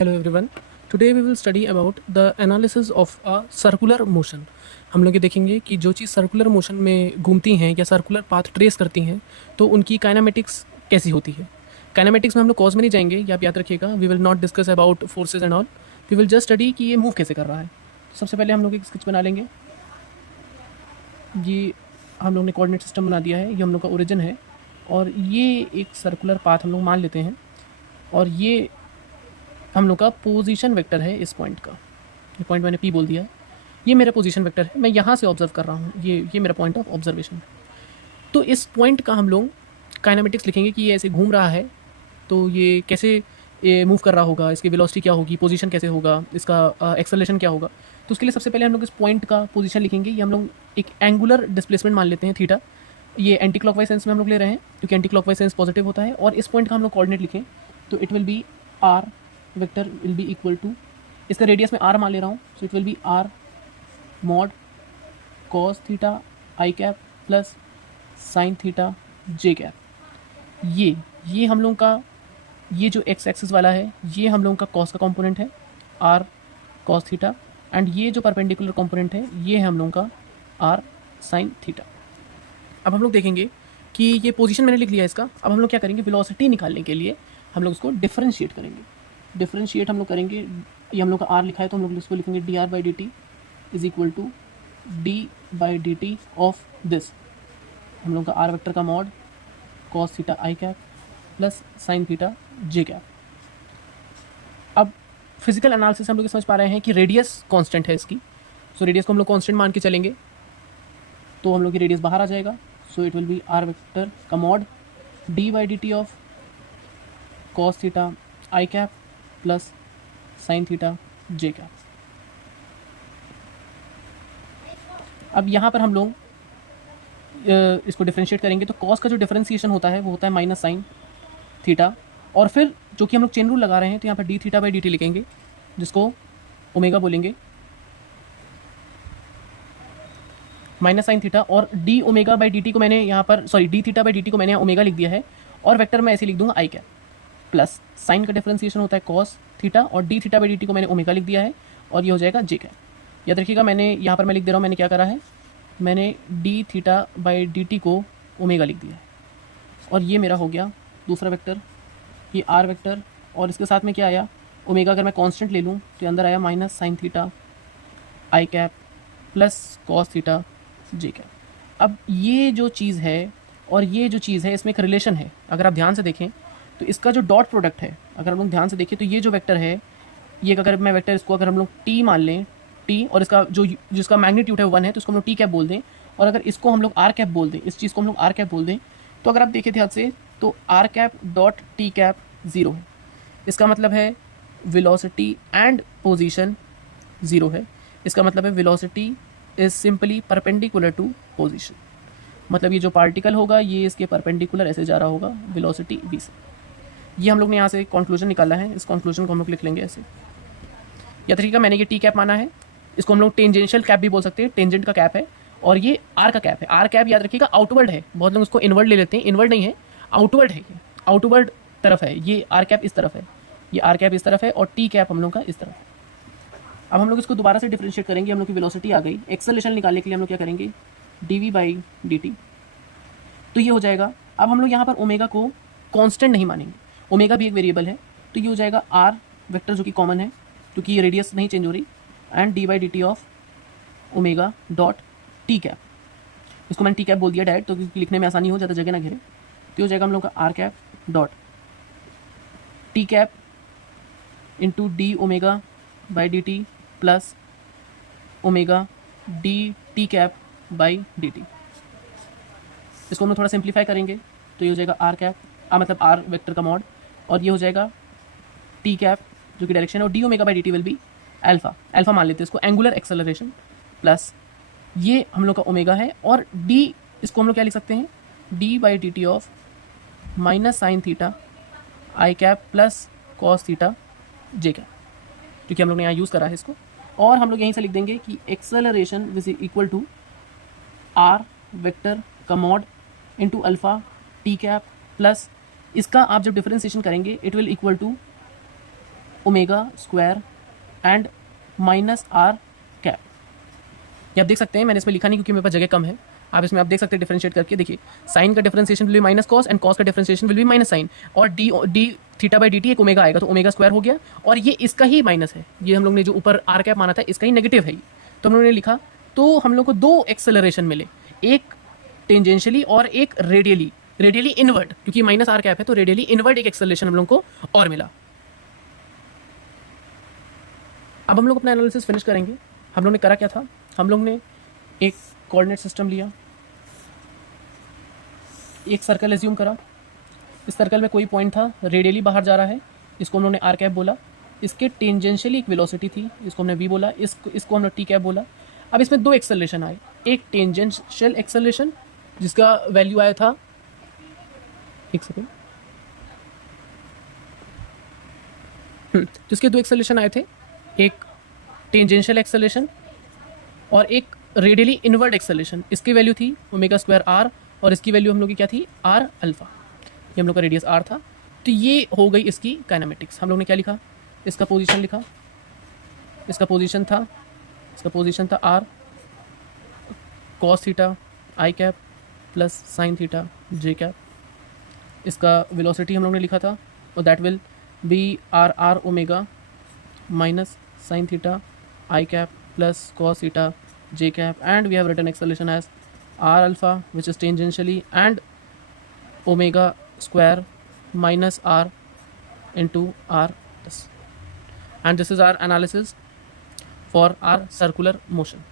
Hello everyone. Today we will study about the analysis of a circular motion. हम लोग ये देखेंगे कि जो चीज़ सर्कुलर मोशन में घूमती हैं या सर्कुलर पाथ ट्रेस करती हैं तो उनकी काइनेमेटिक्स कैसी होती है. काइनेमेटिक्स में हम लोग कॉज में नहीं जाएंगे, ये आप याद रखिएगा. We will not discuss about forces and all. We will just study कि ये मूव कैसे कर रहा है. सबसे पहले हम लोग एक स्केच बना लेंगे. ये हम लोग ने कोऑर्डिनेट सिस्टम बना दिया है. ये हम लोग का ओरिजिन है और ये एक सर्कुलर पाथ हम लोग मान लेते हैं और ये हम लोग का पोजीशन वेक्टर है इस पॉइंट का. ये पॉइंट मैंने पी बोल दिया है. ये मेरा पोजीशन वेक्टर है. मैं यहाँ से ऑब्जर्व कर रहा हूँ. ये मेरा पॉइंट ऑफ ऑब्जर्वेशन है. तो इस पॉइंट का हम लोग काइनेमेटिक्स लिखेंगे कि ये ऐसे घूम रहा है तो ये कैसे ये मूव कर रहा होगा, इसकी वेलोसिटी क्या होगी, पोजीशन कैसे होगा, इसका एक्सेलरेशन क्या होगा. तो उसके लिए सबसे पहले हम लोग इस पॉइंट का पोजीशन लिखेंगे. ये हम लोग एक एंगुलर डिस्प्लेसमेंट मान लेते हैं थीटा. ये एंटी क्लॉकवाइज सेंस में हम लोग ले रहे हैं क्योंकि एंटी क्लॉकवाइज सेंस पॉजिटिव होता है. और इस पॉइंट का हम लोग कोऑर्डिनेट लिखें तो it will be are vector will be equal to, इसका रेडियस में आर मान ले रहा हूँ, so it will be R mod cos theta I cap plus sine theta J cap. ये हम लोगों का ये जो एक्स एक्सिस वाला है ये हम लोगों का कॉस का कंपोनेंट है आर कॉस थीटा. एंड ये जो परपेंडिकुलर कंपोनेंट है ये है हम लोगों का आर साइन थीटा. अब हम लोग देखेंगे कि ये पोजीशन मैंने लिख लिया इसका. अब हम लोग क्या करेंगे, वेलोसिटी निकालने के लिए हम लोग इसको डिफरेंशिएट करेंगे. डिफरेंशिएट हम लोग करेंगे. ये हम लोग का आर लिखा है तो हम लोग इसको लिखेंगे D R by D T is equal to D by D T of this. हम लोग का आर वेक्टर का मॉड कॉस थीटा आई कैप प्लस साइन थीटा जे कैप. अब फिजिकल एनालिसिस हम लोग समझ पा रहे हैं कि रेडियस कांस्टेंट है इसकी. सो रेडियस को हम लोग कांस्टेंट मान के चलेंगे तो हम लोग की रेडियस बाहर आ जाएगा. So it will be are vector का mod d by D T of cos theta I cap plus sine theta J cap. अब यहाँ पर हम लोग इसको डिफरेंशिएट करेंगे तो कॉस का जो डिफरेंशिएशन होता है वो होता है माइनस साइन थीटा. और फिर जो कि हम लोग चेन रूल लगा रहे हैं तो यहाँ पर D theta by D T लिखेंगे जिसको ओमेगा बोलेंगे माइनस साइन थीटा. और D omega by D T को मैंने यहाँ पर D theta by D T को मैंने यहाँ ओमेगा लिख दिया है और वेक्टर में ऐसे लिख दूंगा आई कैप प्लस साइन का डिफरेंशिएशन होता है कॉस थीटा और d theta by D T को मैंने ओमेगा लिख दिया है और ये हो जाएगा जे कैप. याद रखिएगा मैंने यहाँ पर मैं लिख दे रहा हूँ मैंने क्या करा है, मैंने D theta by D T को ओमेगा लिख दिया है. और ये मेरा हो गया दूसरा वेक्टर, ये आर वेक्टर. और इसके साथ में क्या आया, ओमेगा अगर मैं कांस्टेंट ले लूँ तो अंदर आया माइनस साइन थीटा आई कैप प्लस कॉस थीटा जे कैप. अब ये जो चीज़ है और ये जो चीज़ है इसमें एक रिलेशन है. अगर आप ध्यान से देखें तो इसका जो डॉट प्रोडक्ट है अगर हम लोग ध्यान से देखें तो ये जो वेक्टर है ये अगर मैं वेक्टर इसको अगर हम लोग टी मान लें टी और इसका जो जिसका मैग्नीट्यूड है 1 है तो इसको हम लोग टी कैप बोल दें. और अगर इसको हम लोग आर कैप बोल दें, इस चीज़ को हम लोग आर कैप बोल दें तो अगर आप देखें ध्यान से तो R cap dot T cap 0 है. इसका मतलब है वेलोसिटी एंड पोजीशन 0 है. इसका मतलब है velocity is simply perpendicular to position. मतलब ये जो पार्टिकल होगा ये इसके परपेंडिकुलर ऐसे जा रहा होगा वेलोसिटी v से. ये हम लोग ने यहाँ से कंक्लूजन निकाला है. इस कंक्लूजन को हम लोग लिख लेंगे ऐसे. या तरीका मैंने ये टी कैप माना है, इसको हम लोग टेंजेंशियल कैप भी बोल सकते हैं. टेंजेंट का कैप है और ये आर का कैप है. आर कैप याद रखिएगा आउटवर्ड है. बहुत लोग इसको इनवर्ड ले लेते हैं, इनवर्ड नहीं है, आउटवर्ड है. ये आउटवर्ड तरफ है. ये आर कैप इस तरफ है, ये आर कैप इस तरफ है और टी कैप हम लोग का इस तरफ है. अब हम लोग इसको दोबारा से डिफरेंशिएट करेंगे. हम लोग की वेलोसिटी आ गई. एक्सेलरेशन निकालने के लिए हम लोग क्या करेंगे, D V by D T. तो ये हो जाएगा. अब हम लोग यहाँ पर ओमेगा को कांस्टेंट नहीं मानेंगे, ओमेगा भी एक वेरिएबल है. तो ये हो जाएगा आर वेक्टर जो कि कॉमन है क्योंकि ये रेडियस नहीं चेंज हो रही and D by D T of omega dot T cap. इसको मैंने टी कैप बोल दिया डायरेक्ट तो क्योंकि लिखने में आसानी हो, ज़्यादा जगह ना घेरे. तो हो जाएगा हम लोग का R cap dot T cap into D omega by D T plus omega D T cap by D T. इसको हम लोग थोड़ा सिंप्लीफाई करेंगे तो ये हो जाएगा आर कैप मतलब आर वेक्टर का मॉड और ये हो जाएगा टी कैप जो कि डायरेक्शन है और D omega by D T will be alpha. Alpha मान लेते हैं इसको, एंगुलर एक्सेलरेशन प्लस ये हम लोग का ओमेगा है और डी इसको हम लोग क्या लिख सकते हैं, D by D T of minus sine theta I cap plus cos theta J cap क्योंकि हम लोग ने यहाँ यूज़ करा है इसको. और हम लोग यहीं से लिख देंगे कि acceleration will equal to r vector का mod into alpha t cap plus इसका आप जब डिफरेंशिएशन करेंगे it will equal to omega square and minus r cap. ये आप देख सकते हैं, मैंने इसमें लिखा नहीं क्योंकि मेरे पास जगह कम है। आप इसमें आप देख सकते हैं डिफरेंशिएट करके, देखिए साइन का differentiation will be minus cos and cos का differentiation will be minus sine, और d theta by D t एक ओमेगा आएगा तो ओमेगा स्क्वायर हो गया, और ये इसका ही माइनस है, ये हम लोग ने जो ऊपर आर कैप माना था इसका ही नेगेटिव है, तो हम लोगों ने लिखा। तो हम लोग को दो एक्सेलरेशन मिले, एक टेंजेंशियली और एक रेडियली, रेडियली इनवर्ड, क्योंकि माइनस आर कैप है तो रेडियली इनवर्ड एक एक्सेलरेशन हम लोग को और मिला। अब हम लोग अपना एनालिसिस फिनिश करेंगे। हम लोग ने करा क्या था, हम लोग ने एक कोऑर्डिनेट सिस्टम लिया, एक सर्कल एज्यूम करा, इस सर्कल में कोई पॉइंट था, रेडियली बाहर जा रहा है, इसको हम लोग ने आर कैप बोला, इसके टेंजेंशियली एक वेलोसिटी थी, इसको हमने वी बोला, इसको हमने टी कैप बोला। अब इसमें दो एक्सेलरेशन आए, एक टेंजेंशियल एक्सेलरेशन जिसका वैल्यू आया था, एक सेकेंड, जिसके दो एक्सेलरेशन आए थे, एक टेंजेंशियल एक्सेलरेशन और एक रेडियली इनवर्ड एक्सेलरेशन। इसकी वैल्यू थी ओमेगा स्क्वायर आर और इसकी वैल्यू हम लोग की क्या थी, आर अल्फा। ये हम लोग का रेडियस आर था, तो ये हो गई इसकी काइनेमेटिक्स। हम लोग ने क्या लिखा, इसका पोजीशन लिखा, इसका पोजीशन था आर कॉस थीटा आई कैप प्लस साइन थीटा जे कैप। इसका वेलोसिटी हम लोग ने लिखा था, और that will be R R omega minus sine theta I cap plus cos theta j cap, and we have written acceleration as r alpha, which is tangentially, and omega square minus r into r plus. And this is our analysis for our circular motion.